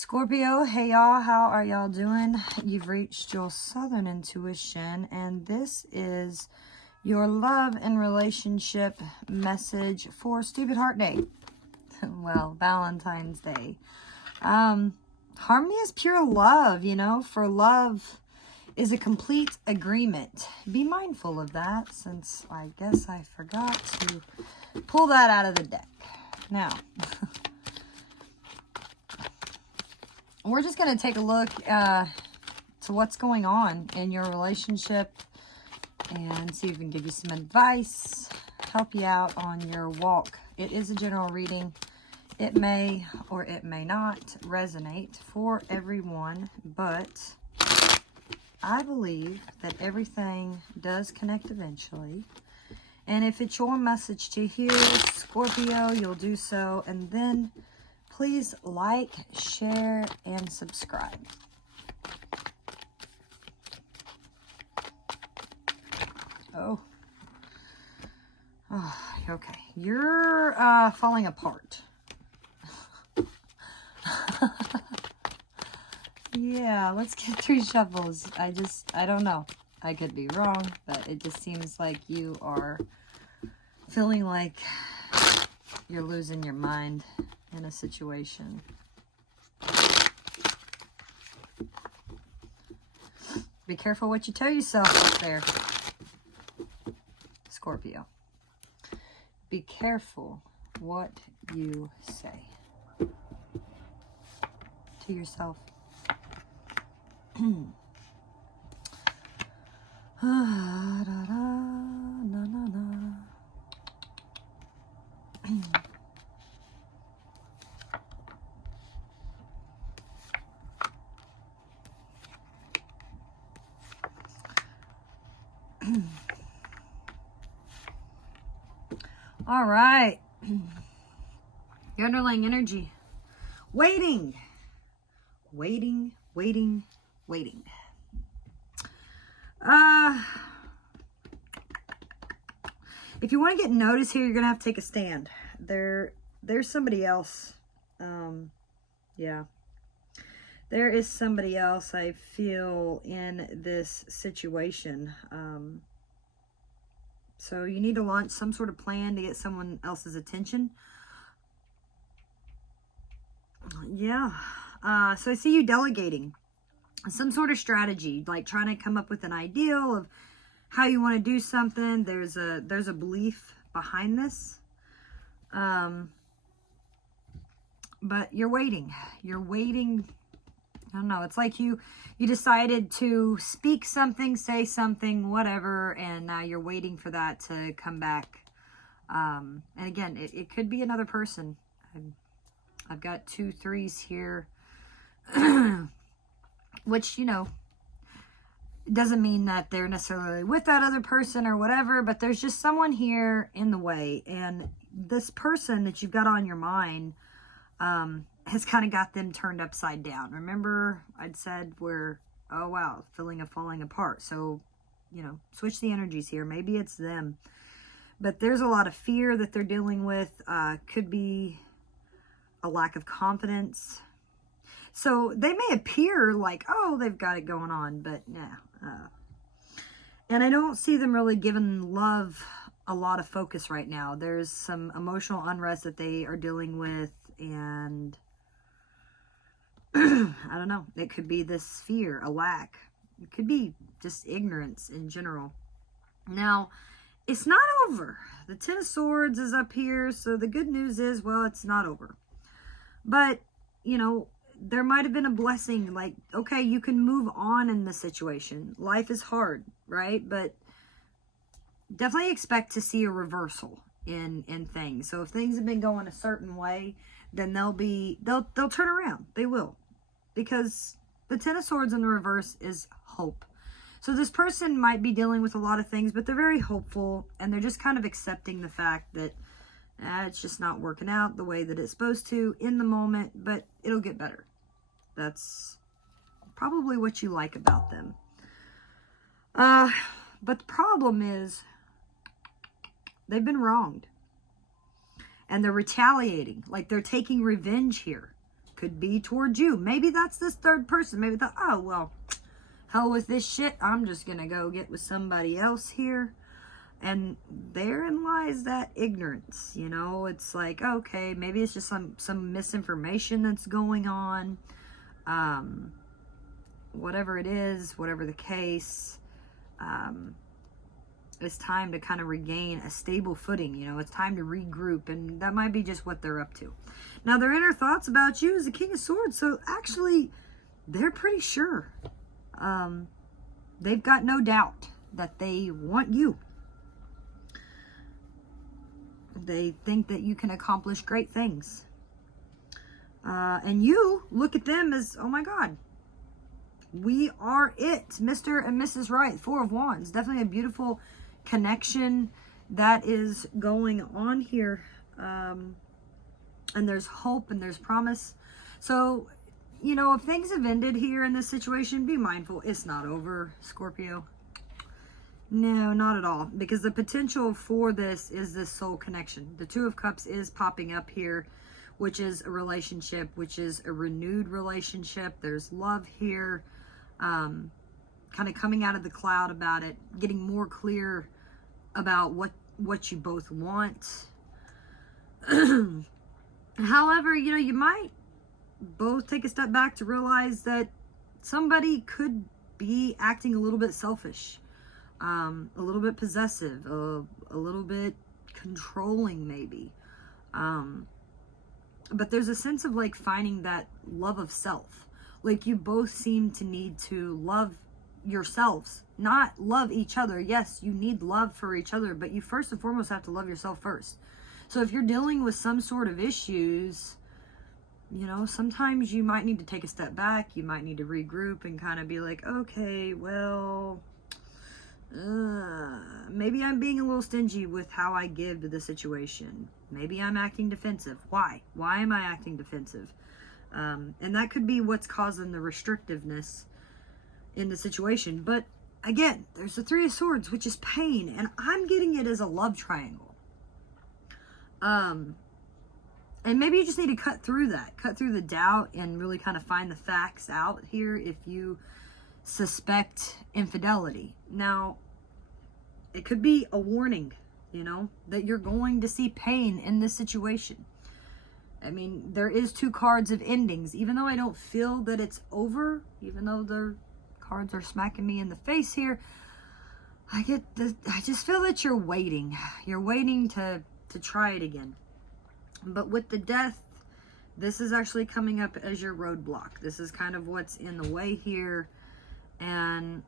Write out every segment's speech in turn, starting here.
Scorpio, hey y'all, how are y'all doing? You've reached your southern intuition, and this is your love and relationship message for Stupid Heart Day. Well, Valentine's Day. Harmony is pure love, for love is a complete agreement. Be mindful of that, since I guess I forgot to pull that out of the deck. Now, we're just going to take a look to what's going on in your relationship and see if we can give you some advice, help you out on your walk. It is a general reading. It may or it may not resonate for everyone, but I believe that everything does connect eventually. And if it's your message to hear, Scorpio, you'll do so. And then please like, share, and subscribe. Oh, okay. You're falling apart. Yeah, let's get 3 shuffles. I don't know. I could be wrong, but it just seems like you are feeling like you're losing your mind in a situation. Be careful what you tell yourself up there, Scorpio. Be careful what you say to yourself. All right. Your underlying energy. Waiting. Waiting, waiting, waiting. If you want to get noticed here, you're going to have to take a stand. There's somebody else. Yeah. There is somebody else, I feel, in this situation. So you need to launch some sort of plan to get someone else's attention. Yeah. So I see you delegating some sort of strategy, like trying to come up with an ideal of how you want to do something. There's a belief behind this. But you're waiting. You're waiting. I don't know. It's like you decided to speak something, say something, whatever, and now you're waiting for that to come back. And again, it could be another person. I've got 2 3s here, which, doesn't mean that they're necessarily with that other person or whatever, but there's just someone here in the way. And this person that you've got on your mind, has kind of got them turned upside down. Remember, I'd said oh wow, feeling of falling apart. So, switch the energies here. Maybe it's them. But there's a lot of fear that they're dealing with. Could be a lack of confidence. So they may appear like, oh, they've got it going on, but nah. And I don't see them really giving love a lot of focus right now. There's some emotional unrest that they are dealing with, and I don't know. It could be this fear, a lack. It could be just ignorance in general. Now, it's not over. The 10 of Swords is up here, so the good news is, well, it's not over. But, there might have been a blessing, like, okay, you can move on in this situation. Life is hard, right? But definitely expect to see a reversal in things. So if things have been going a certain way, then they'll turn around. They will. Because the 10 of Swords in the reverse is hope. So this person might be dealing with a lot of things, but they're very hopeful, and they're just kind of accepting the fact that it's just not working out the way that it's supposed to in the moment, but it'll get better. That's probably what you like about them. But the problem is they've been wronged. And they're retaliating. Like, they're taking revenge here. could be towards you. Maybe that's this third person. Maybe that, oh, well, hell with this shit. I'm just going to go get with somebody else here. And therein lies that ignorance, you know. It's like, okay, maybe it's just some misinformation that's going on. Whatever it is, whatever the case, it's time to kind of regain a stable footing. You know, it's time to regroup, and that might be just what they're up to. Now, their inner thoughts about you is the King of Swords, so actually, they're pretty sure. They've got no doubt that they want you. They think that you can accomplish great things. And you look at them as, oh my God, we are it. Mr. and Mrs. Right, Four of Wands. Definitely a beautiful connection that is going on here. And there's hope and there's promise. So, you know, if things have ended here in this situation, be mindful. It's not over, Scorpio. No, not at all. Because the potential for this is this soul connection. The Two of Cups is popping up here, which is a relationship, which is a renewed relationship. There's love here. Kind of coming out of the cloud about it. Getting more clear about what you both want. However, you know, you might both take a step back to realize that somebody could be acting a little bit selfish. A little bit possessive, a little bit controlling maybe. But there's a sense of like finding that love of self. Like you both seem to need to love yourselves, not love each other. Yes, you need love for each other, but you first and foremost have to love yourself first. So if you're dealing with some sort of issues, you know, sometimes you might need to take a step back. You might need to regroup and kind of be like, okay, well, maybe I'm being a little stingy with how I give to the situation. Maybe I'm acting defensive. Why am I acting defensive? And that could be what's causing the restrictiveness in the situation. But again, there's the Three of Swords, which is pain, and I'm getting it as a love triangle. And maybe you just need to cut through the doubt and really kind of find the facts out here if you suspect infidelity. Now, it could be a warning, you know, that you're going to see pain in this situation. I mean, there is two cards of endings. Even though I don't feel that it's over, even though the cards are smacking me in the face here, I just feel that you're waiting. You're waiting to try it again. But with the Death, this is actually coming up as your roadblock. This is kind of what's in the way here. And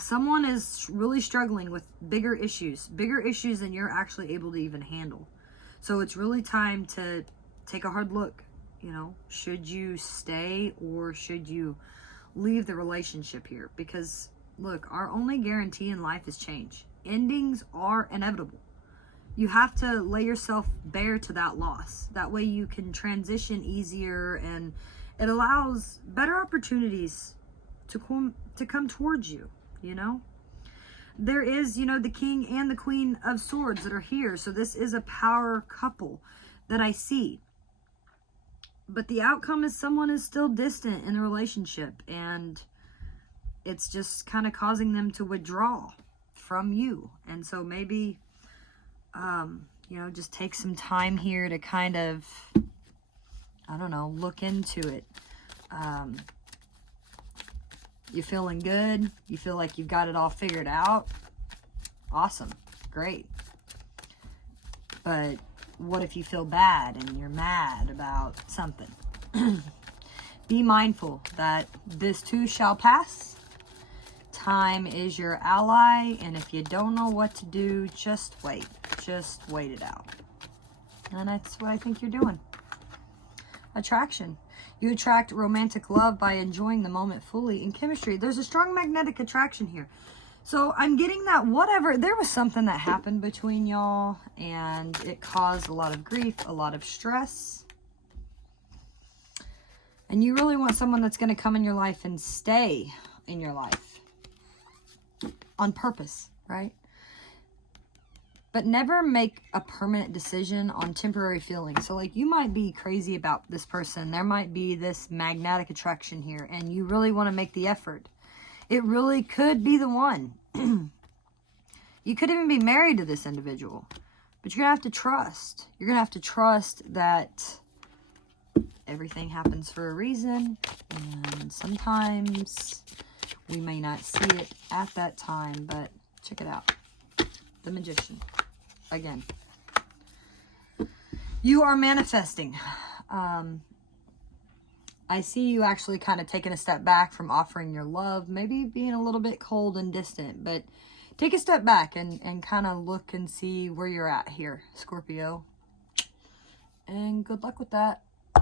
someone is really struggling with bigger issues than you're actually able to even handle. So it's really time to take a hard look. You know, should you stay or should you leave the relationship here? Because look, our only guarantee in life is change. Endings are inevitable. You have to lay yourself bare to that loss. That way you can transition easier, and it allows better opportunities to come towards you, you know? There is, you know, the King and the Queen of Swords that are here. So this is a power couple that I see. But the outcome is someone is still distant in the relationship, and it's just kind of causing them to withdraw from you. And so maybe, you know, just take some time here to kind of, I don't know, look into it. You feeling good? You feel like you've got it all figured out? Awesome. Great. But what if you feel bad and you're mad about something? Be mindful that this too shall pass. Time is your ally, and if you don't know what to do, just wait. Just wait it out. And that's what I think you're doing. Attraction. You attract romantic love by enjoying the moment fully. In chemistry, there's a strong magnetic attraction here. So I'm getting that whatever, there was something that happened between y'all, and it caused a lot of grief, a lot of stress. And you really want someone that's going to come in your life and stay in your life on purpose, right? but never make a permanent decision on temporary feelings. So like you might be crazy about this person. There might be this magnetic attraction here and you really want to make the effort. It really could be the one. You could even be married to this individual, but you're going to have to trust. You're going to have to trust that everything happens for a reason, and sometimes we may not see it at that time, but check it out. The Magician. Again. You are manifesting. I see you actually kind of taking a step back from offering your love, maybe being a little bit cold and distant, but take a step back and kind of look and see where you're at here, Scorpio. And good luck with that.